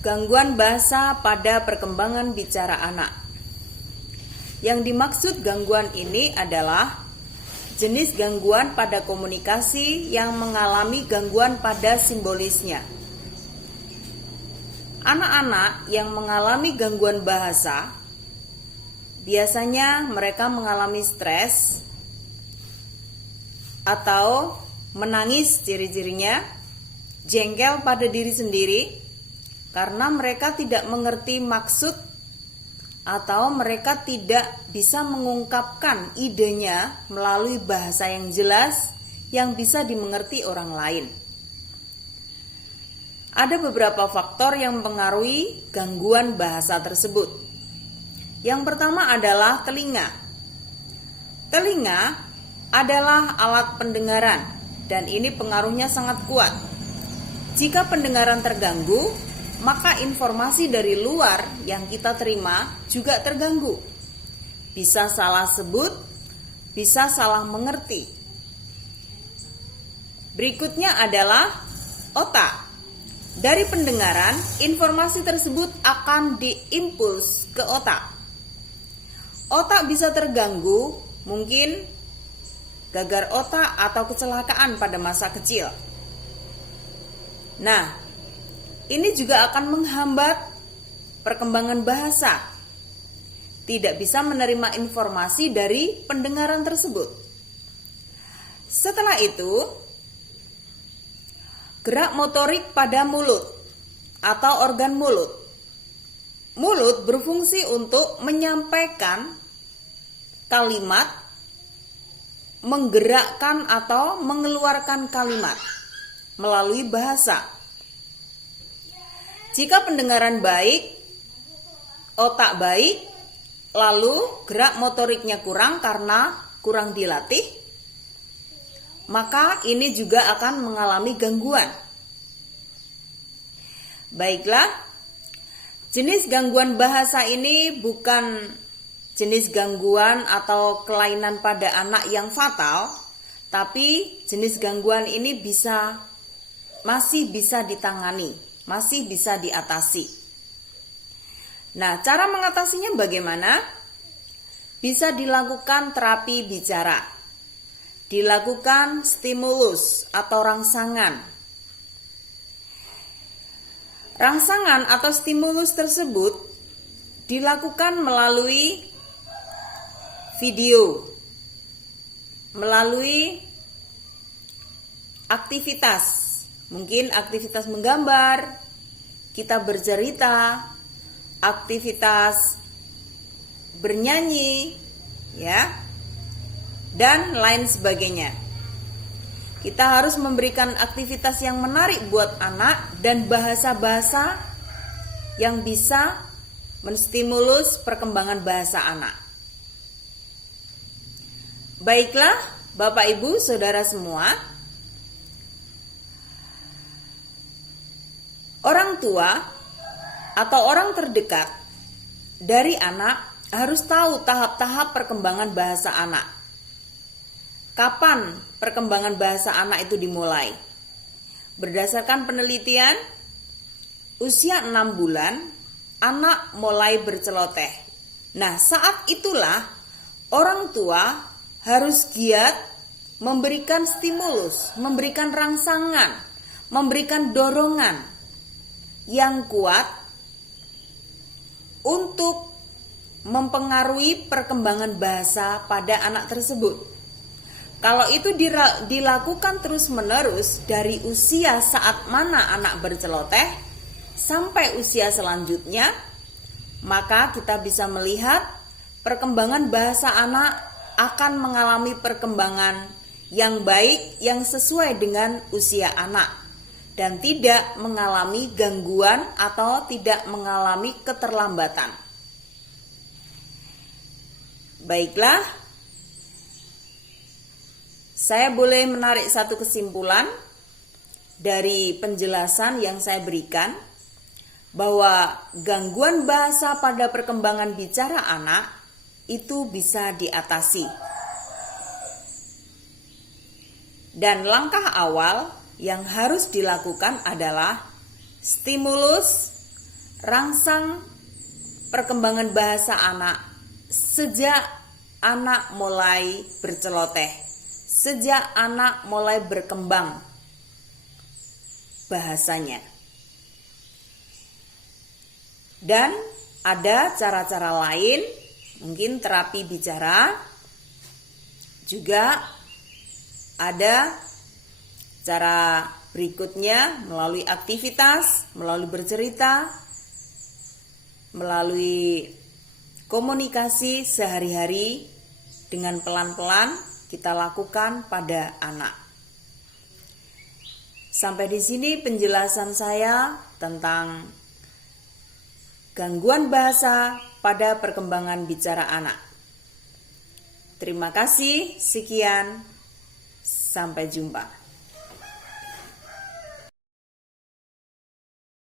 Gangguan bahasa pada perkembangan bicara anak. Yang dimaksud gangguan ini adalah jenis gangguan pada komunikasi yang mengalami gangguan pada simbolisnya. Anak-anak yang mengalami gangguan bahasa biasanya mereka mengalami stres atau menangis, ciri-cirinya jengkel pada diri sendiri karena mereka tidak mengerti maksud atau mereka tidak bisa mengungkapkan idenya melalui bahasa yang jelas yang bisa dimengerti orang lain. Ada beberapa faktor yang mempengaruhi gangguan bahasa tersebut. Yang pertama adalah telinga. Telinga adalah alat pendengaran dan ini pengaruhnya sangat kuat. Jika pendengaran terganggu, maka informasi dari luar yang kita terima juga terganggu. Bisa salah sebut, bisa salah mengerti. Berikutnya adalah otak. Dari pendengaran, informasi tersebut akan diimpuls ke otak. Otak bisa terganggu, mungkin gagal otak atau kecelakaan pada masa kecil. Nah, ini juga akan menghambat perkembangan bahasa. Tidak bisa menerima informasi dari pendengaran tersebut. Setelah itu, gerak motorik pada mulut atau organ mulut. Mulut berfungsi untuk menyampaikan kalimat, menggerakkan atau mengeluarkan kalimat melalui bahasa. Jika pendengaran baik, otak baik, lalu gerak motoriknya kurang karena kurang dilatih, maka ini juga akan mengalami gangguan. Baiklah, jenis gangguan bahasa ini bukan jenis gangguan atau kelainan pada anak yang fatal, tapi jenis gangguan ini masih bisa ditangani, masih bisa diatasi. Nah, cara mengatasinya bagaimana? Bisa dilakukan terapi bicara, dilakukan stimulus atau rangsangan. Rangsangan atau stimulus tersebut dilakukan melalui video, melalui aktivitas. Mungkin aktivitas menggambar, kita bercerita, aktivitas bernyanyi, ya, dan lain sebagainya. Kita harus memberikan aktivitas yang menarik buat anak dan bahasa-bahasa yang bisa menstimulus perkembangan bahasa anak. Baiklah, Bapak Ibu, Saudara semua, orang tua atau orang terdekat dari anak harus tahu tahap-tahap perkembangan bahasa anak. Kapan perkembangan bahasa anak itu dimulai? Berdasarkan penelitian, usia 6 bulan, anak mulai berceloteh. Nah, saat itulah orang tua harus giat memberikan stimulus, memberikan rangsangan, memberikan dorongan yang kuat untuk mempengaruhi perkembangan bahasa pada anak tersebut. Kalau itu dilakukan terus-menerus dari usia saat mana anak berceloteh sampai usia selanjutnya, maka kita bisa melihat perkembangan bahasa anak akan mengalami perkembangan yang baik, yang sesuai dengan usia anak, dan tidak mengalami gangguan atau tidak mengalami keterlambatan. Baiklah, saya boleh menarik satu kesimpulan dari penjelasan yang saya berikan, bahwa gangguan bahasa pada perkembangan bicara anak itu bisa diatasi. Dan langkah awal yang harus dilakukan adalah stimulus, rangsang perkembangan bahasa anak sejak anak mulai berceloteh, sejak anak mulai berkembang bahasanya. Dan ada cara-cara lain, mungkin terapi bicara, juga ada cara berikutnya melalui aktivitas, melalui bercerita, melalui komunikasi sehari-hari dengan pelan-pelan kita lakukan pada anak. Sampai di sini penjelasan saya tentang gangguan bahasa pada perkembangan bicara anak. Terima kasih, sekian, sampai jumpa.